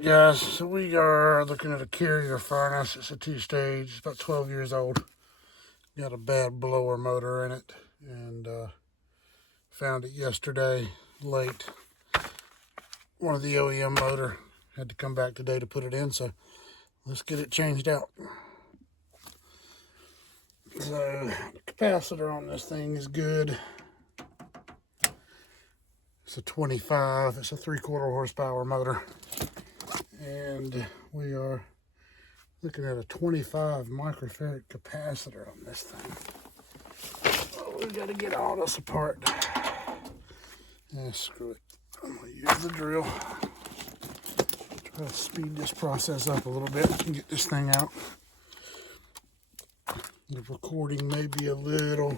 Alright guys, so we are looking at a carrier furnace. It's a 2-stage, it's about 12 years old. Got a bad blower motor in it, and found it yesterday late. One of the OEM motor had to come back today to put it in, so let's get it changed out. So the capacitor on this thing is good. It's a 25, it's a 3/4 horsepower motor. And we are looking at a 25 microfarad capacitor on this thing. Oh, we've got to get all this apart. Screw it. I'm going to use the drill. Try to speed this process up a little bit and get this thing out. The recording may be a little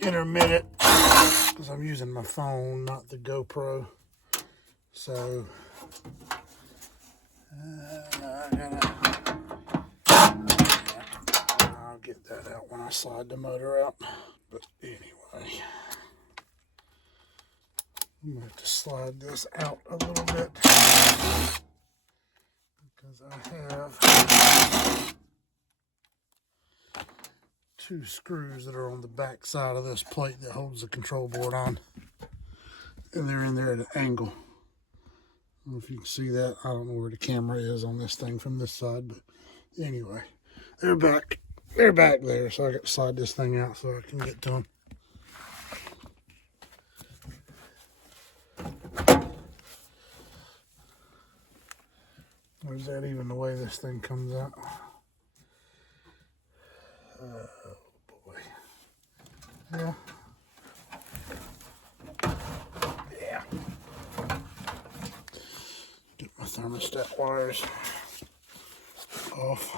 intermittent because I'm using my phone, not the GoPro. So I'll get that out when I slide the motor out. But anyway, I'm going to have to slide this out a little bit because I have 2 screws that are on the back side of this plate that holds the control board on, and they're in there at an angle. I don't know if you can see that. I don't know where the camera is on this thing from this side, but anyway, they're back there, so I got to slide this thing out so I can get to them. Or is that even the way this thing comes out? Oh boy. Yeah. Get my thermostat wires off.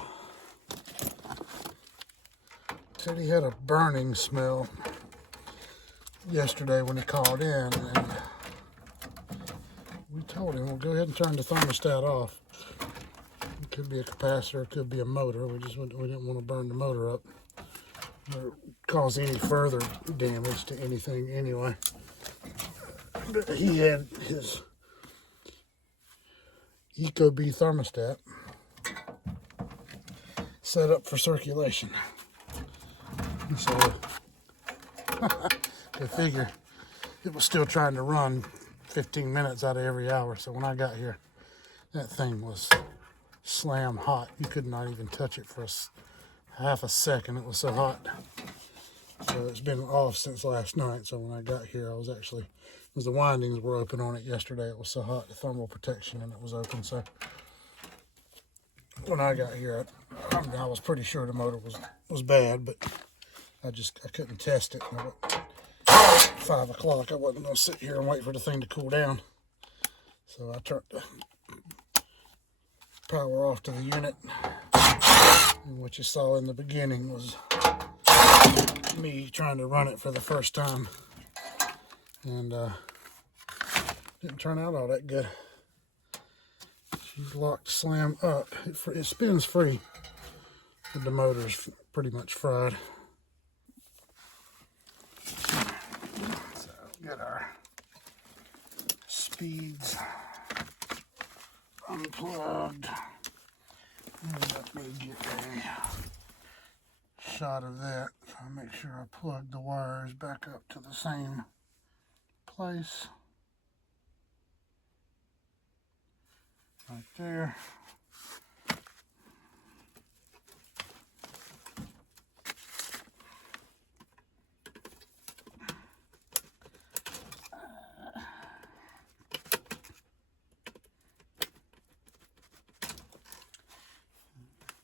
Said he had a burning smell yesterday when he called in, and we told him, well, go ahead and turn the thermostat off. It could be a capacitor, it could be a motor. We didn't want to burn the motor up or cause any further damage to anything anyway. But he had his Ecobee thermostat set up for circulation. So I figure it was still trying to run 15 minutes out of every hour. So when I got here, that thing was slam hot. You could not even touch it for half a second. It was so hot. So it's been off since last night. So when I got here, I was actually, because the windings were open on it yesterday, it was so hot, the thermal protection and it was open. So when I got here, I was pretty sure the motor was bad, but I couldn't test it. At 5 o'clock, I wasn't going to sit here and wait for the thing to cool down. So I turned the power off to the unit. And what you saw in the beginning was me trying to run it for the first time. And didn't turn out all that good. She's locked slam up. It spins free, but the motor's pretty much fried. So get our speeds unplugged. And let me get a shot of that. So I make sure I plug the wires back up to the same place. Right there.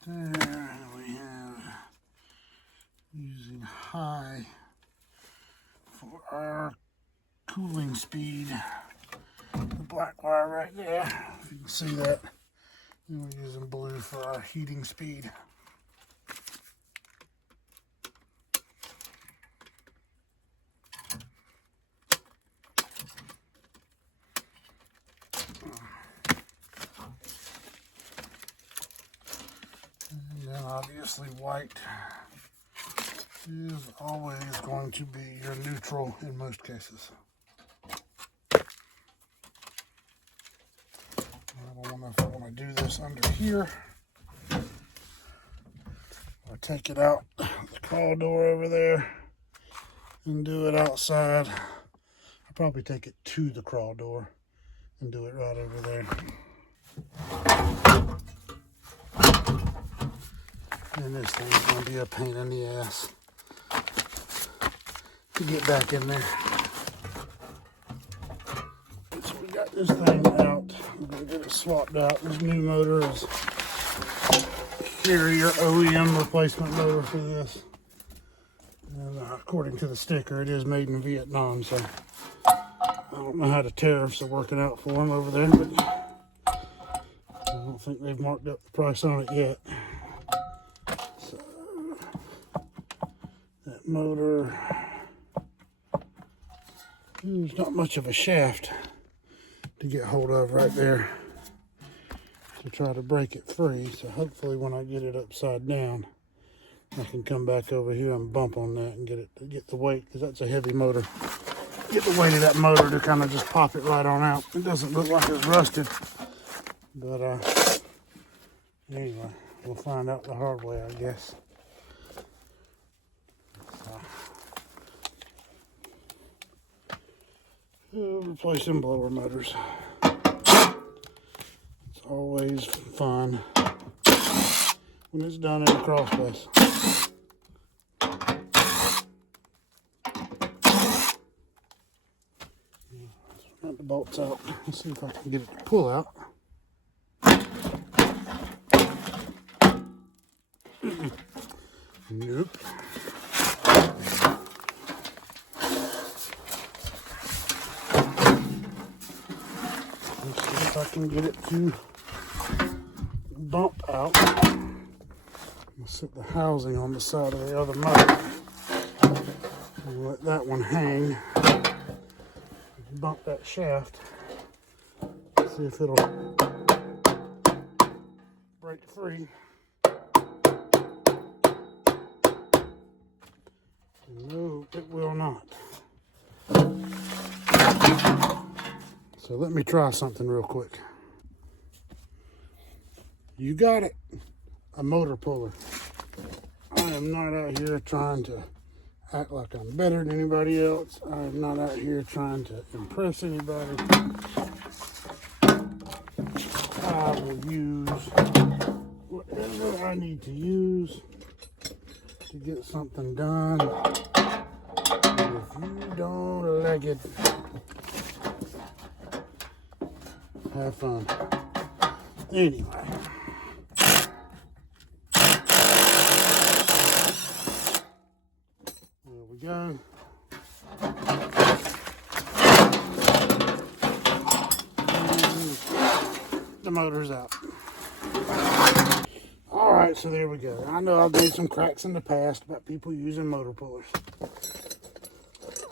There we have using high for our cooling speed. The black wire right there, if you can see that. And we're using blue for our heating speed. And then obviously white is always going to be your neutral in most cases. don't know if I want to do this under here. Or take it out the crawl door over there and do it outside. I'll probably take it to the crawl door and do it right over there. And this thing's going to be a pain in the ass to get back in there. So we got this thing out. We're going to get it swapped out. This new motor is carrier OEM replacement motor for this. And according to the sticker, it is made in Vietnam, so I don't know how the tariffs are working out for them over there, but I don't think they've marked up the price on it yet. So that motor, there's not much of a shaft to get hold of right there to try to break it free. So hopefully when I get it upside down, I can come back over here and bump on that and get the weight, because that's a heavy motor. Get the weight of that motor to kind of just pop it right on out. It doesn't look like it's rusted, but anyway, we'll find out the hard way, I guess. So, replacing blower motors. It's always fun when it's done in a crawl space. Got the bolts out. Let's see if I can get it to pull out. Nope. Let's see if I can get it to bump out. I'll set the housing on the side of the other motor and let that one hang. Bump that shaft. See if it'll break free. No, it will not. So let me try something real quick. You got it. A motor puller. I am not out here trying to act like I'm better than anybody else. I'm not out here trying to impress anybody. I will use whatever I need to use to get something done. And if you don't like it, have fun. Anyway. Go. The motor's out. All right, so there we go. I know I've made some cracks in the past about people using motor pullers.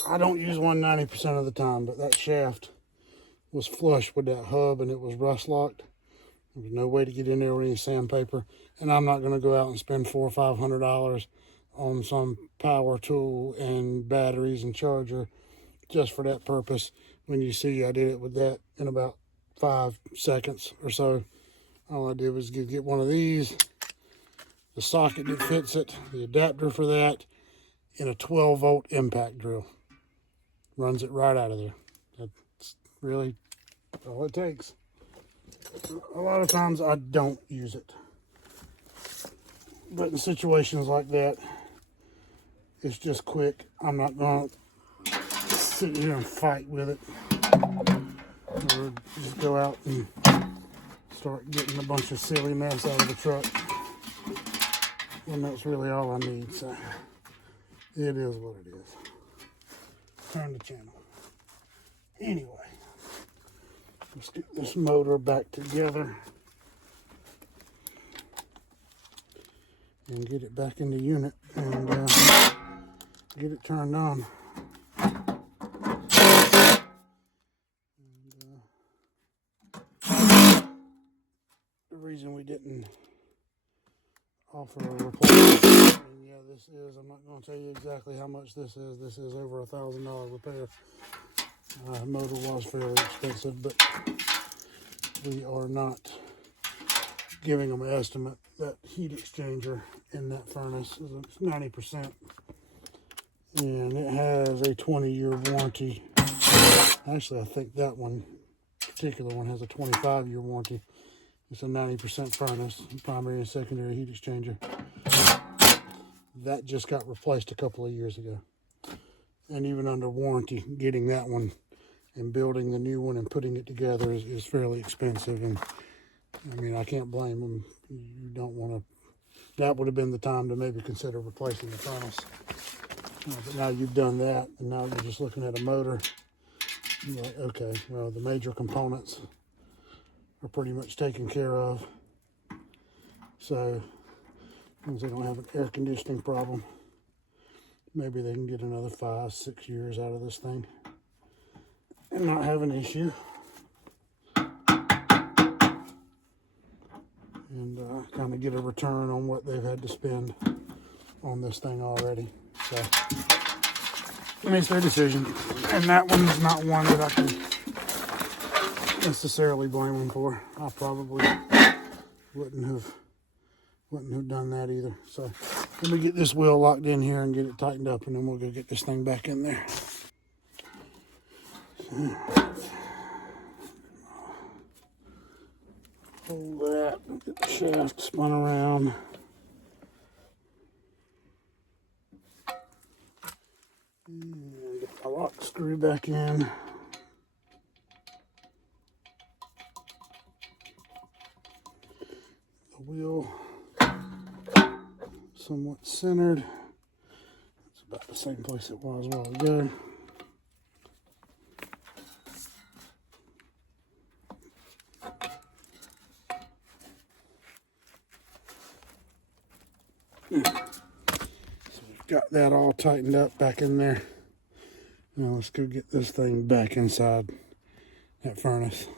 I don't use one 90% of the time, but that shaft was flush with that hub and it was rust locked. There was no way to get in there with any sandpaper, and I'm not going to go out and spend $400 or $500 on some power tool and batteries and charger just for that purpose. When you see I did it with that in about 5 seconds or so. All I did was get one of these, the socket that fits it, the adapter for that, and a 12-volt impact drill. Runs it right out of there. That's really all it takes. A lot of times I don't use it, but in situations like that, it's just quick. I'm not going to sit here and fight with it, or just go out and start getting a bunch of silly mess out of the truck when that's really all I need. So it is what it is. Turn the channel. Anyway, let's get this motor back together and get it back in the unit and get it turned on. The reason we didn't offer a replacement, and yeah, this is, I'm not going to tell you exactly how much this is. This is over $1,000 repair. Motor was fairly expensive, but we are not giving them an estimate. That heat exchanger in that furnace is 90%, and it has a 20-year warranty. Actually, I think that particular one has a 25-year warranty. It's a 90% furnace, primary and secondary heat exchanger. That just got replaced a couple of years ago. And even under warranty, getting that one and building the new one and putting it together is fairly expensive. And I mean, I can't blame them. You don't want to, that would have been the time to maybe consider replacing the furnace. But now you've done that, and now you're just looking at a motor. You're like, okay, well, the major components are pretty much taken care of. So, as long as they don't have an air conditioning problem, maybe they can get another 5-6 years out of this thing and not have an issue. And kind of get a return on what they've had to spend on this thing already. So, it's their decision. And that one's not one that I can necessarily blame them for. I probably wouldn't have done that either. So let me get this wheel locked in here and get it tightened up, and then we'll go get this thing back in there. Hold that, get the shaft spun around. And get my lock screw back in. The wheel somewhat centered. It's about the same place it was a while ago. So we've got that all tightened up back in there. Now let's go get this thing back inside that furnace.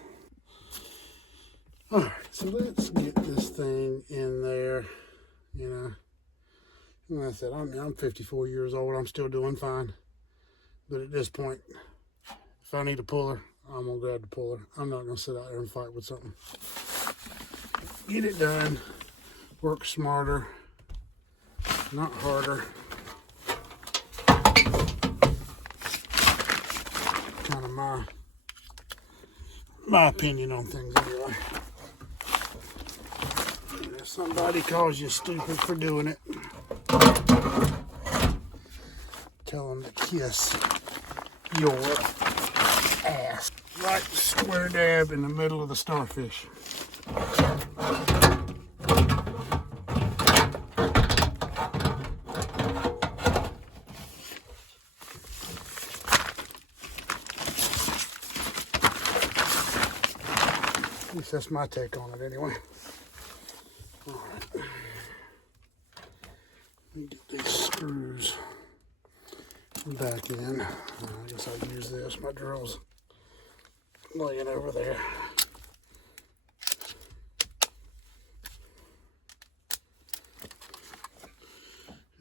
Alright, so let's get this thing in there. You know, like I said, I'm 54 years old. I'm still doing fine. But at this point, if I need a puller, I'm going to grab the puller. I'm not going to sit out there and fight with something. Get it done. Work smarter, not harder. Kind of my opinion on things anyway. And if somebody calls you stupid for doing it, tell them to kiss your ass. Right square dab in the middle of the starfish. At least that's my take on it anyway. Alright. Let me get these screws back in. I guess I'll use this. My drill's laying over there.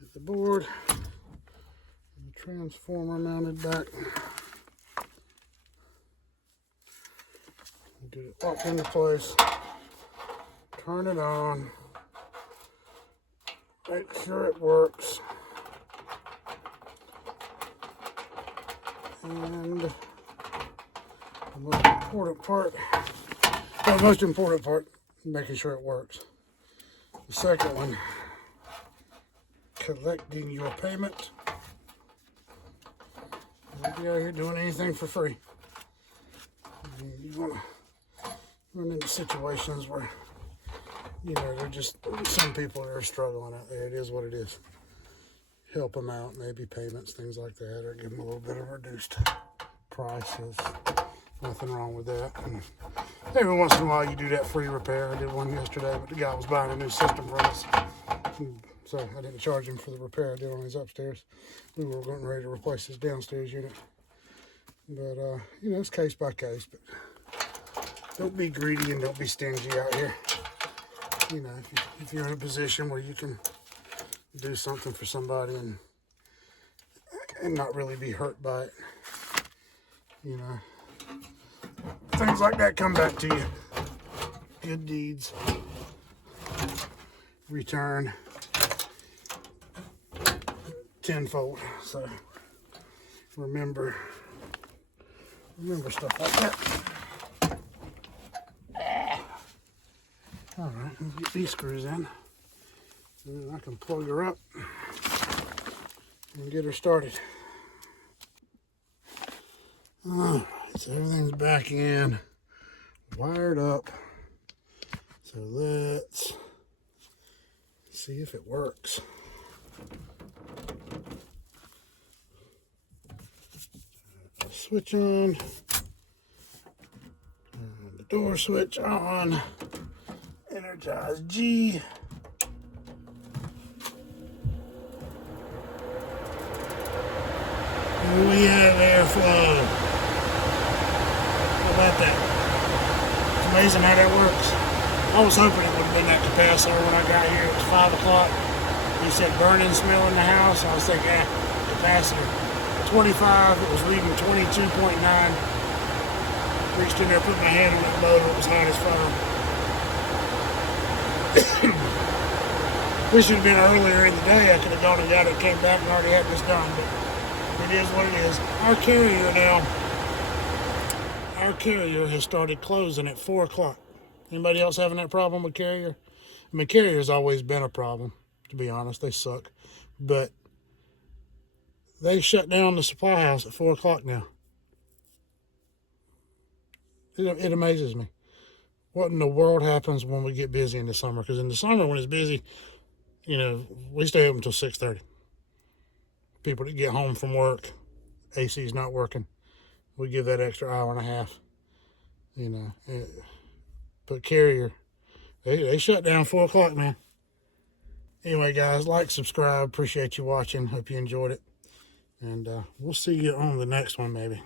Get the board, the transformer mounted back. Get it locked into place. Turn it on. Make sure it works. And the most important part, making sure it works. The second one, collecting your payment. Don't be out here doing anything for free. You want to run into situations where, you know, they're just, some people are struggling out there. It is what it is. Help them out, maybe payments, things like that, or give them a little bit of reduced prices. Nothing wrong with that. And every once in a while you do that free repair. I did one yesterday, but the guy was buying a new system for us. So I didn't charge him for the repair I did on his upstairs. We were getting ready to replace his downstairs unit. But, you know, it's case by case. But don't be greedy and don't be stingy out here. You know, if you're in a position where you can do something for somebody and not really be hurt by it, you know, things like that come back to you. good deeds return tenfold. So remember stuff like that. All right, let's get these screws in, and then I can plug her up and get her started. All right, so everything's back in, wired up. So let's see if it works. Switch on, and the door switch on, energize G. And we have airflow. How about that? It's amazing how that works. I was hoping it would have been that capacitor when I got here. It was 5 o'clock. He said burning smell in the house. I was thinking, capacitor. 25, it was reading 22.9. Reached in there, put my hand on that motor, it was hot as fire. This should have been earlier in the day. I could have gone and got it, came back and already had this done, but it is what it is. Our carrier has started closing at 4 o'clock. Anybody else having that problem with carrier? I mean, carrier's always been a problem, to be honest. They suck. But they shut down the supply house at 4 o'clock now. It amazes me. What in the world happens when we get busy in the summer? Because in the summer, when it's busy, we stay open until 6:30. People that get home from work, AC's not working, we give that extra hour and a half. But carrier, they shut down 4 o'clock, man. Anyway, guys, like, subscribe. Appreciate you watching. Hope you enjoyed it. And we'll see you on the next one, maybe.